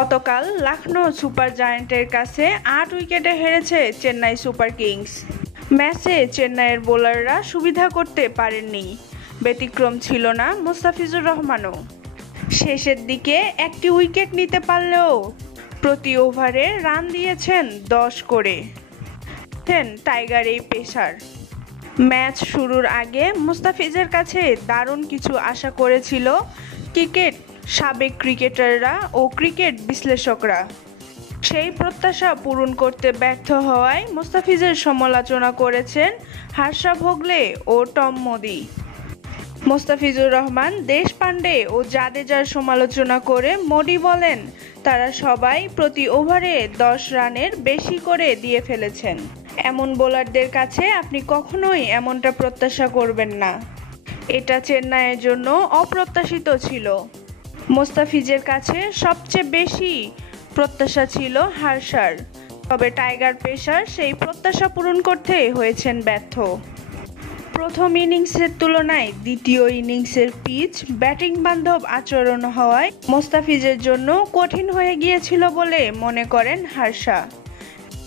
গতকাল লখনৌ সুপার জায়ান্টের কাছে ৮ উইকেটে হেরেছে চেন্নাই সুপার কিংস। ম্যাচে চেন্নাইয়ের বোলাররা সুবিধা করতে পারেননি, ব্যতিক্রম ছিল না মুস্তাফিজুর রহমানও। শেষের দিকে একটি উইকেট নিতে পারলেও প্রতি ওভারে রান দিয়েছেন ১০ করে। টাইগার এই পেসার। ম্যাচ শুরুর আগে মুস্তাফিজের কাছে দারুণ কিছু আশা করেছিল সাবেক ক্রিকেটাররা ও ক্রিকেট বিশ্লেষকরা। সেই প্রত্যাশা পূরণ করতে ব্যর্থ হওয়ায় মুস্তাফিজের সমালোচনা করেছেন হর্ষা ভোগলে ও টম মোদি। মুস্তাফিজুর রহমান, দেশপান্ডে ও জাদেজার সমালোচনা করে মোদি বলেন, তারা সবাই প্রতি ওভারে ১০ রানের বেশি করে দিয়ে ফেলেছেন। এমন বোলারদের কাছে আপনি কখনোই এমনটা প্রত্যাশা করবেন না। এটা চেন্নাইয়ের জন্য অপ্রত্যাশিত ছিল। মুস্তাফিজের কাছে সবচেয়ে বেশি প্রত্যাশা ছিল হর্ষার, তবে টাইগার পেসার সেই প্রত্যাশা পূরণ করতে হয়েছেন ব্যর্থ। প্রথম ইনিংসের তুলনায় দ্বিতীয় ইনিংসের পিচ ব্যাটিং বান্ধব আচরণ হওয়ায় মুস্তাফিজের জন্য কঠিন হয়ে গিয়েছিল বলে মনে করেন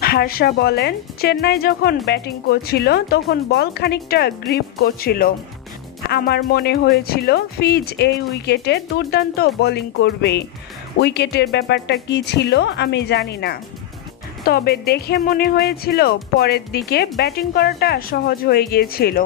হর্ষা বলেন, চেন্নাই যখন ব্যাটিং করছিল তখন বল খানিকটা গ্রিপ করছিল। আমার মনে হয়েছিল ফিজ এই উইকেটে দুর্দান্ত বোলিং করবে। উইকেটের ব্যাপারটা কী ছিল আমি জানি না, তবে দেখে মনে হয়েছিল পরের দিকে ব্যাটিং করাটা সহজ হয়ে গিয়েছিল।